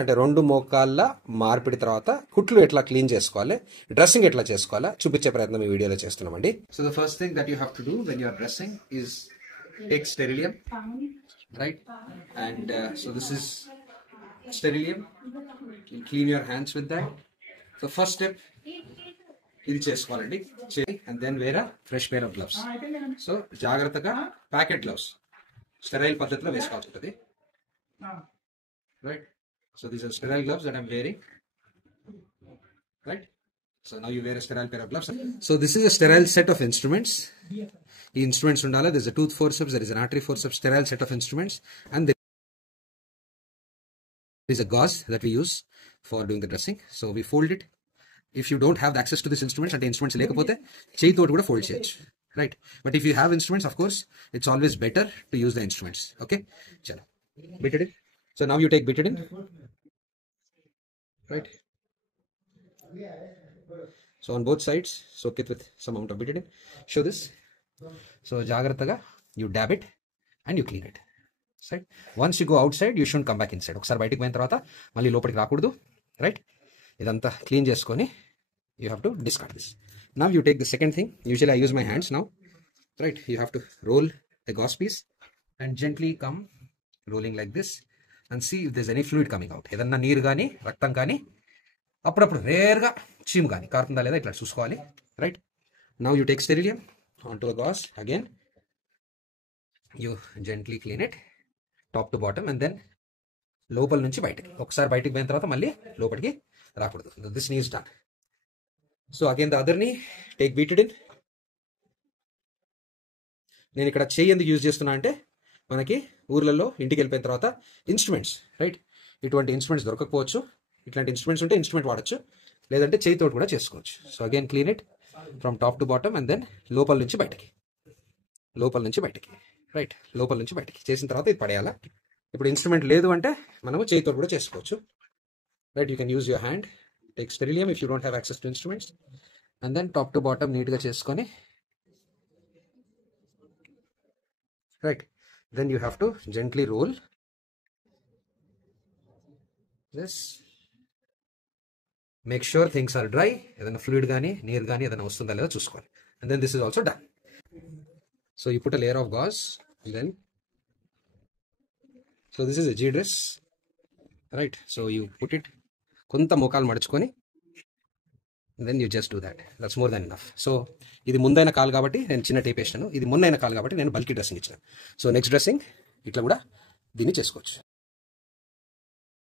అంటే రెండు మోకాళ్ళ మార్పిడి తర్వాత కుట్లు ఎట్లా క్లీన్ చేసుకోవాలి, డ్రెస్సింగ్ ఎట్లా చేసుకోవాలా చూపించే ప్రయత్నం ఈ వీడియోలో చేస్తున్నామండి. So the first thing that you have to do when you are dressing is take Sterillium, right? And so this is Sterillium. Clean your hands with that. So first step ఇది చేసుకోవాలండి. And then wear fresh pair of gloves. So జాగ్రత్తగా packet gloves sterile పద్ధతిలో వేసుకోవాల్సి ఉంటుంది, right? So these are sterile gloves that I'm wearing, right? So now you wear a sterile pair of gloves. So this is a sterile set of instruments. The instruments undala. There's a tooth forceps, there is an artery forceps, sterile set of instruments, and there is a gauze that we use for doing the dressing. So we fold it. If you don't have the access to these instruments, and the instruments lekapothe cheyi toti kuda fold cheyochu, right? But if you have instruments, of course, it's always better to use the instruments. Okay, chalo, betadine. So now you take betadine, right? So on both sides, soak it with some amount of betadine. Show this. So jagrataga you dab it and you clean it. Right? Once you go outside, you shouldn't come back inside. Okkar bayatiki poyina tarvata malli lopatiki rakudu, right? Idantha clean cheskoni you have to discard this. Now you take the second thing. Usually I use my hands now, right? You have to roll a gauze piece and gently come rolling like this and see if there's any fluid coming out. ఏదన్నా నీరు కానీ రక్తం కానీ అప్పుడప్పుడు రేర్గా చీము కానీ కారుతుందా లేదా ఇట్లా చూసుకోవాలి, right? Now you take Sterillium on to the gauze again. You gently clean it top to bottom and then లోపల నుంచి బయటకి. ఒకసారి బయటికి పోయిన తర్వాత మళ్ళీ లోపలికి రాకూడదు. This knee's done. So again the other knee take బీటెడిన్. నేను ఇక్కడ చెయ్యి ఎందుకు యూజ్ చేస్తున్నా అంటే మనకి ఊర్లలో ఇంటికి వెళ్ళిపోయిన తర్వాత ఇన్స్ట్రుమెంట్స్, రైట్? ఇటువంటి ఇన్స్ట్రుమెంట్స్ దొరకకపోవచ్చు. ఇట్లాంటి ఇన్స్ట్రుమెంట్స్ ఉంటే ఇన్స్ట్రుమెంట్ వాడచ్చు, లేదంటే చేయితోటి కూడా చేసుకోవచ్చు. So again clean it from top to bottom and then లోపల నుంచి బయటకి, లోపల నుంచి బయటకి, రైట్? లోపల నుంచి బయటకి చేసిన తర్వాత ఇది పడేయాలా. ఇప్పుడు ఇన్స్ట్రుమెంట్ లేదు అంటే మనము చేయితోటి కూడా చేసుకోవచ్చు, right? You can use your hand. Take Sterillium if you don't have access to instruments and then top to bottom నీట్గా చేసుకొని, right? Then you have to gently roll this. Make sure things are dry. Edana fluid gaani neer gaani edana vastunda leda chusukovali. And then this is also done. So you put a layer of gauze and then, so this is a G dress, right? So you put it konta mokal madichukoni and then you just do that. That's more than enough. So ఇది ముందైన కాలు కాబట్టి నేను చిన్న టేప్ వేసాను, ఇది మొన్నైన కాలు కాబట్టి నేను బల్కీ డ్రెస్సింగ్ ఇచ్చాను. సో నెక్స్ట్ డ్రెస్సింగ్ ఇట్లా కూడా దీన్ని చేసుకోవచ్చు.